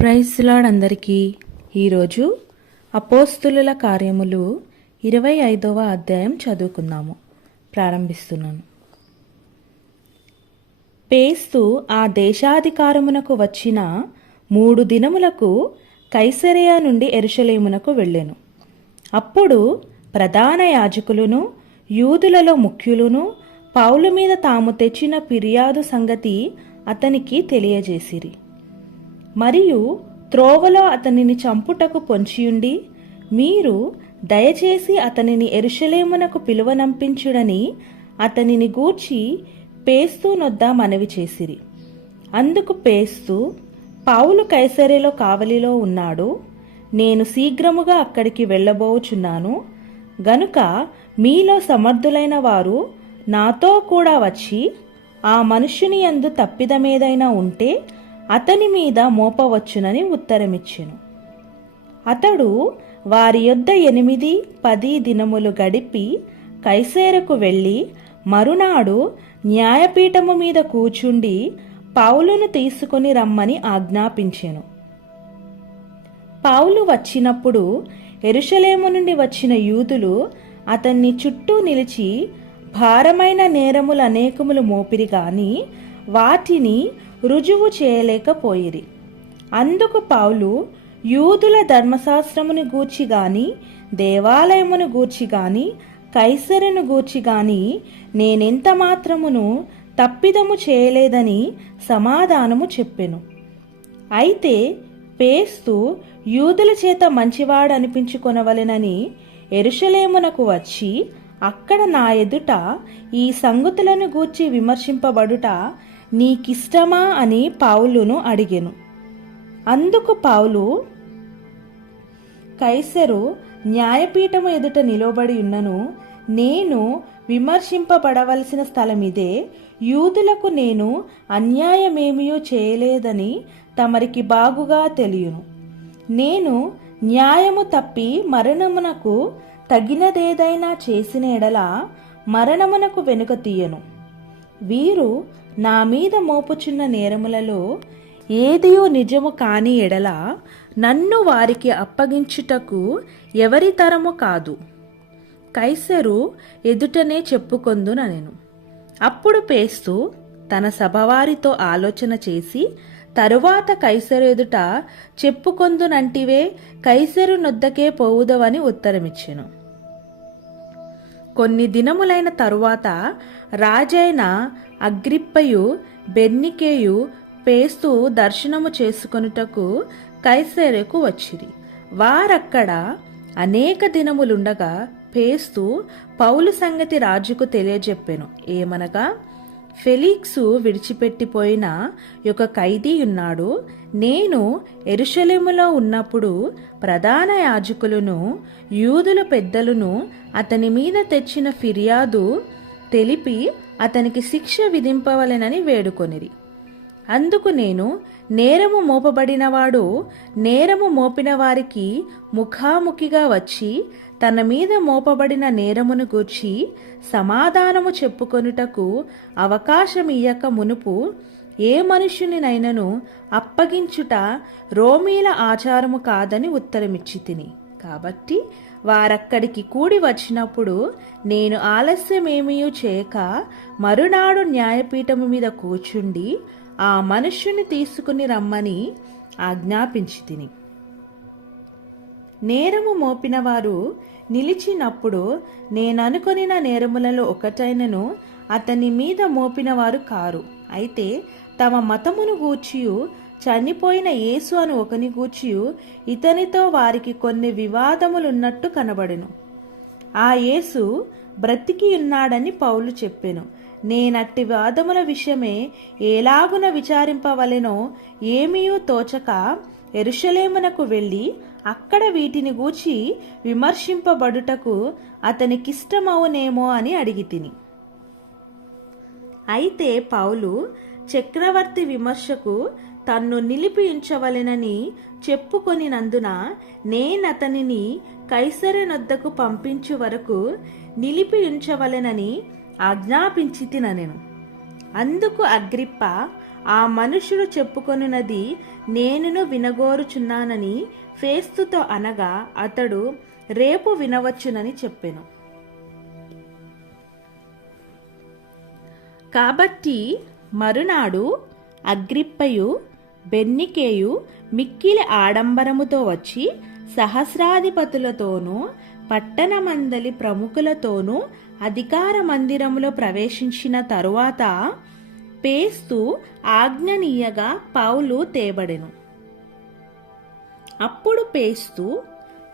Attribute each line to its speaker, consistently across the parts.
Speaker 1: ప్రైస్లాడ్ అందరికీ. ఈరోజు అపోస్తుల కార్యములు ఇరవై ఐదవ అధ్యాయం చదువుకుందాము. ప్రారంభిస్తున్నాను. పేస్తు ఆ దేశాధికారమునకు వచ్చిన మూడు దినములకు కైసరియా నుండి ఎరుషలేమునకు వెళ్ళాను. అప్పుడు ప్రధాన యాజకులను యూదులలో ముఖ్యులను పౌలు మీద తాము తెచ్చిన ఫిర్యాదు సంగతి అతనికి తెలియజేసిరి. మరియు త్రోవలో అతనిని చంపుటకు పొంచియుండి మీరు దయచేసి అతనిని ఎరుషలేమునకు పిలువనంపించుడని అతనిని గూర్చి పేస్తూ నొద్దా మనవి చేసిరి. అందుకు పేస్తూ పౌలు కైసరేలో కావలిలో ఉన్నాడు. నేను శీఘ్రముగా అక్కడికి వెళ్ళబోచున్నాను. గనుక మీలో సమర్థులైన వారు నాతో కూడా వచ్చి ఆ మనుష్యుని యందు తప్పిదమేదైనా ఉంటే అతని మీద మోపవచ్చునని ఉత్తరమిచ్చెను. అతడు వారి యొద్ద ఎనిమిది పది దినములు గడిపి కైసేరకు వెళ్ళి మరునాడు న్యాయపీఠము మీద కూచుండి పౌలును తీసుకొని రమ్మని ఆజ్ఞాపించెను. పౌలు వచ్చినప్పుడు ఎరుషలేము నుండి వచ్చిన యూదులు అతన్ని చుట్టూ నిలిచి భారమైన నేరములు అనేకములు మోపిరి గాని వాటిని రుజువు చేయలేకపోయిరి. అందుకు పౌలు యూదుల ధర్మశాస్త్రమును గూర్చి గాని దేవాలయమును గూర్చి గాని కైసరును గూర్చి గాని నేనెంత మాత్రమును తప్పిదము చేయలేదని సమాధానము చెప్పెను. అయితే పేస్తు యూదుల చేత మంచివాడనిపించుకొనవలెనని ఎరుషలేమునకు వచ్చి అక్కడ నా ఎదుట ఈ సంగతులను గూర్చి విమర్శింపబడుట నీకిష్టమా అని పావులును అడిగెను. అందుకు పావులు కైసరు న్యాయపీఠము ఎదుట నిలబడి ఉన్నను. నేను విమర్శింపబడవలసిన స్థలమిదే. యూదులకు నేను అన్యాయమేమియో చేయలేదని తమరికి బాగుగా తెలియను. నేను న్యాయము తప్పి మరణమునకు తగినదేదైనా చేసిన ఎడల మరణమునకు వెనుక తీయను. వీరు నా మీద మోపుచున్న నేరములలో ఏదియో నిజము కాని ఎడల నన్ను వారికి అప్పగించుటకు ఎవరి తరము కాదు. కైసరు ఎదుటనే చెప్పుకొందుననెను. అప్పుడు పేస్తూ తన సభవారితో ఆలోచన చేసి తరువాత కైసరు ఎదుట చెప్పుకొందునంటివే కైసరు నొద్దకే పోవుదవని ఉత్తరమిచ్చెను. కొన్ని దినములైన తరువాత రాజైన అగ్రిప్పయు బెర్నికేయు పేస్తు దర్శనము చేసుకొనుటకు కైసేరకు వచ్చిరి. వారక్కడ అనేక దినములుండగా పేస్తు పౌలు సంగతి రాజుకు తెలియజెప్పెను. ఏమనగా ఫెలిక్సు విడిచిపెట్టిపోయిన ఒక ఖైదీ ఉన్నాడు. నేను ఎరుషలేములో ఉన్నప్పుడు ప్రధాన యాజకులను యూదుల పెద్దలను అతని మీద తెచ్చిన ఫిర్యాదు తెలిపి అతనికి శిక్ష విధింపవలెనని వేడుకొనిరి. అందుకు నేను నేరము మోపబడినవాడు నేరము మోపిన వారికి ముఖాముఖిగా వచ్చి తన మీద మోపబడిన నేరమును గూర్చి సమాధానము చెప్పుకొనుటకు అవకాశం ఇయ్యక మునుపు ఏ మనుష్యునినైనను అప్పగించుట రోమీల ఆచారము కాదని ఉత్తరమిచ్చి తిని. కాబట్టి వారక్కడికి కూడి వచ్చినప్పుడు నేను ఆలస్యమేమీ చేయక మరునాడు న్యాయపీఠము మీద కూర్చుండి ఆ మనుష్యుని తీసుకుని రమ్మని ఆజ్ఞాపించి తిని. నేరము మోపినవారు నిలిచినప్పుడు నేననుకొనిన నేరములలో ఒకటైనను అతని మీద మోపినవారు కారు. అయితే తమ మతమును గూర్చియు చనిపోయిన యేసు అని ఒకని గూర్చియు ఇతనితో వారికి కొన్ని వివాదములున్నట్టు కనబడెను. ఆ యేసు బ్రతికి ఉన్నాడని పౌలు చెప్పెను. నేనట్టి వాదముల విషయమే ఏలాగున విచారింపవలెనో ఏమీయూ తోచక ఎరుషలేమునకు వెళ్ళి అక్కడ వీటిని గూచి విమర్శింపబడుటకు అతనికిష్టమవునేమో అని అడిగి తిని అయితే పౌలు చక్రవర్తి విమర్శకు తన్ను నిలిపి ఉంచవలెనని చెప్పుకొనినందున నేనతనిని కైసరనొద్దకు పంపించు వరకు నిలిపి ఉంచవలెనని ఆజ్ఞాపించి తిననెను అందుకు అగ్రిప్ప ఆ మనుషుడు చెప్పుకొనున్నది నేనును వినగోరుచున్నానని ఫేస్తుతో అనగా అతడు రేపు వినవచ్చునని చెప్పెను. కాబట్టి మరునాడు అగ్రిప్పయు బెన్నికేయు మిక్కిలి ఆడంబరముతో వచ్చి సహస్రాధిపతులతోనూ పట్టణమందలి ప్రముఖులతోనూ అధికార మందిరములో ప్రవేశించిన తరువాత పేస్తు ఆజ్ఞనీయగా పౌలు తేబడెను. అప్పుడు పేస్తూ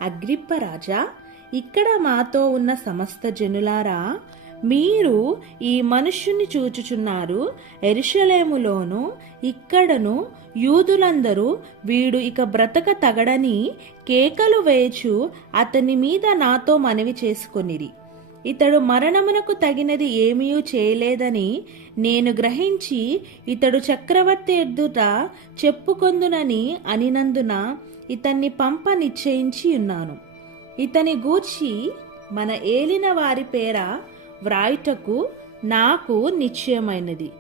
Speaker 1: అగ్రిప్పరాజా ఇక్కడ మాతో ఉన్న సమస్త జనులారా మీరు ఈ మనుష్యుని చూచుచున్నారు. ఎరుషలేములోను ఇక్కడను యూదులందరూ వీడు ఇక బ్రతక తగడని కేకలు వేచు అతని మీద నాతో మనవి చేసుకొనిరి. ఇతడు మరణమునకు తగినది ఏమీ చేయలేదని నేను గ్రహించి ఇతడు చక్రవర్తి ఎద్దుట చెప్పుకొందునని అనినందున ఇతన్ని పంప నిశ్చయించి ఉన్నాను. ఇతని గూర్చి మన ఏలిన వారి పేర వ్రాయుటకు నాకు నిశ్చయమైనది.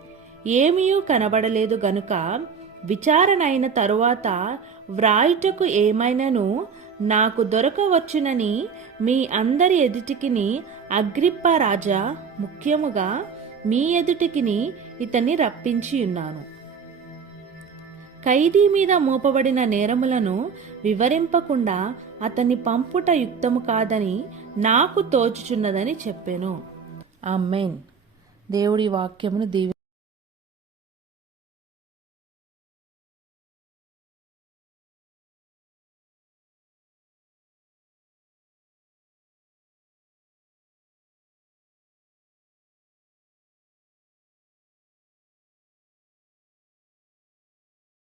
Speaker 1: ఏమీయూ కనబడలేదు గనుక విచారణ అయిన తరువాత వ్రాయుటకు ఏమైనను నాకు దొరకవచ్చునని మీ అందరి ఎదుటికిని అగ్రిప్ప రాజా ముఖ్యముగా మీ ఎదుటికిని ఇతన్ని రప్పించి ఉన్నాను. ఖైదీ మీద మోపబడిన నేరములను వివరింపకుండా అతన్ని పంపుట యుక్తము కాదని నాకు తోచుచున్నదని చెప్పాను. ఆమెన్. దేవుడి వాక్యమును దీవి